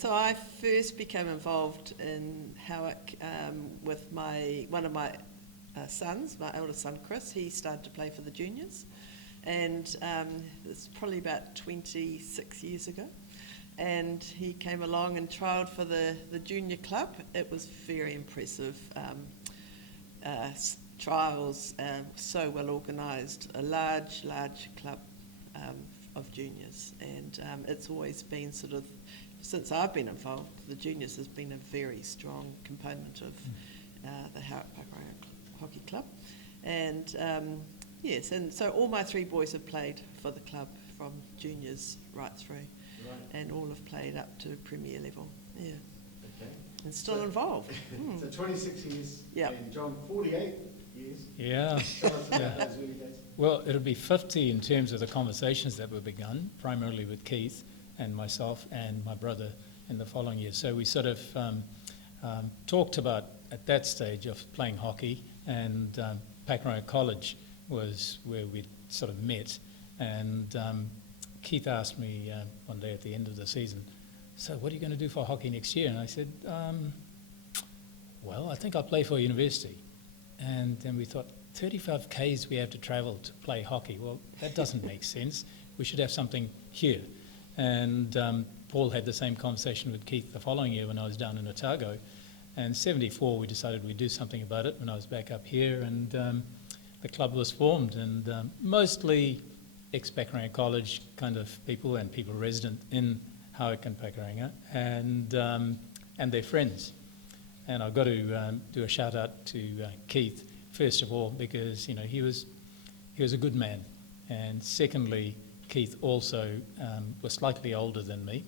So I first became involved in Howick with one of my sons, my eldest son Chris. He started to play for the juniors, and it's probably about 26 years ago. And he came along and trialled for the junior club. It was very impressive trials, so well organised, a large club of juniors, and it's always been sort of, since I've been involved, the juniors has been a very strong component of the Howick Pakuranga Hockey Club. And yes, and so all my three boys have played for the club from juniors right through, and all have played up to premier level. Yeah. Okay. And still involved. So 26 years, Yep. and John, 48 years. Yeah. Tell us about those early days. Well, it'll be 50 in terms of the conversations that were begun, primarily with Keith and myself and my brother in the following year. So we sort of talked about, at that stage, of playing hockey, and Pakuranga College was where we sort of met. And Keith asked me one day at the end of the season, "So what are you going to do for hockey next year?" And I said, well, I think I'll play for university. And then we thought, 35 Ks we have to travel to play hockey. Well, that doesn't make sense. We should have something here. And Paul had the same conversation with Keith the following year when I was down in Otago. And 74, we decided we'd do something about it when I was back up here. And the club was formed. And mostly ex-Pakuranga College kind of people and people resident in Howick and Pakuranga, and their friends. And I've got to do a shout out to Keith, first of all, because he was a good man, and secondly, Keith also was slightly older than me,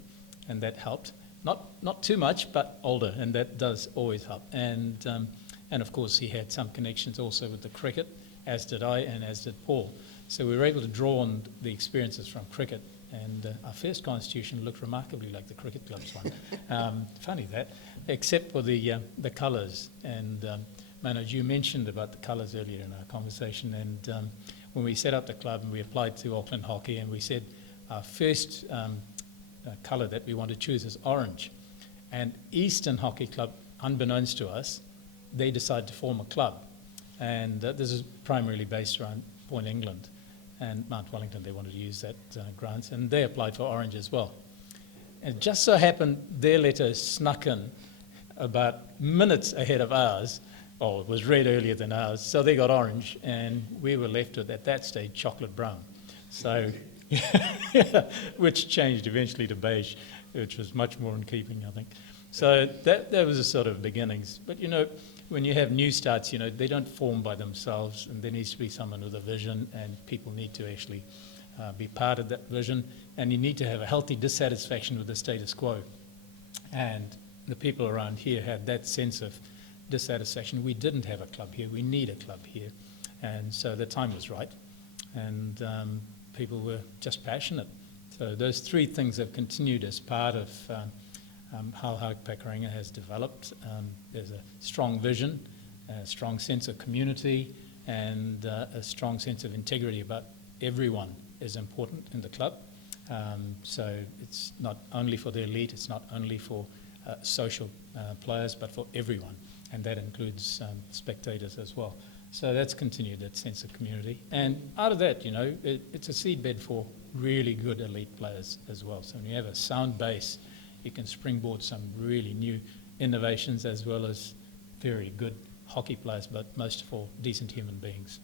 and that helped. Not too much, but older, and that does always help. And of course, he had some connections also with the cricket, as did I, and as did Paul. So we were able to draw on the experiences from cricket. And our first constitution looked remarkably like the cricket club's one. Funny that, except for the colours. And Manoj, you mentioned about the colours earlier in our conversation. And when we set up the club and we applied to Auckland Hockey, and we said our first colour that we want to choose is orange. And Eastern Hockey Club, unbeknownst to us, they decided to form a club. And this is primarily based around Point England. And Mount Wellington, they wanted to use that grant, and they applied for orange as well. And it just so happened their letter snuck in about minutes ahead of ours, or it was red earlier than ours, so they got orange, and we were left with, at that stage, chocolate brown. So, which changed eventually to beige, which was much more in keeping, I think. So that was the sort of beginnings. But when you have new starts, they don't form by themselves, and there needs to be someone with a vision, and people need to actually be part of that vision, and you need to have a healthy dissatisfaction with the status quo. And the people around here had that sense of dissatisfaction. We didn't have a club here. We need a club here. And so the time was right, and people were just passionate. So those three things have continued as part of how Howick Pakuranga has developed. There's a strong vision, a strong sense of community, and a strong sense of integrity about everyone is important in the club. So it's not only for the elite, it's not only for social players, but for everyone, and that includes spectators as well. So that's continued, that sense of community. And out of that, it's a seedbed for really good elite players as well. So when you have a sound base, you can springboard some really new innovations, as well as very good hockey players, but most of all, decent human beings.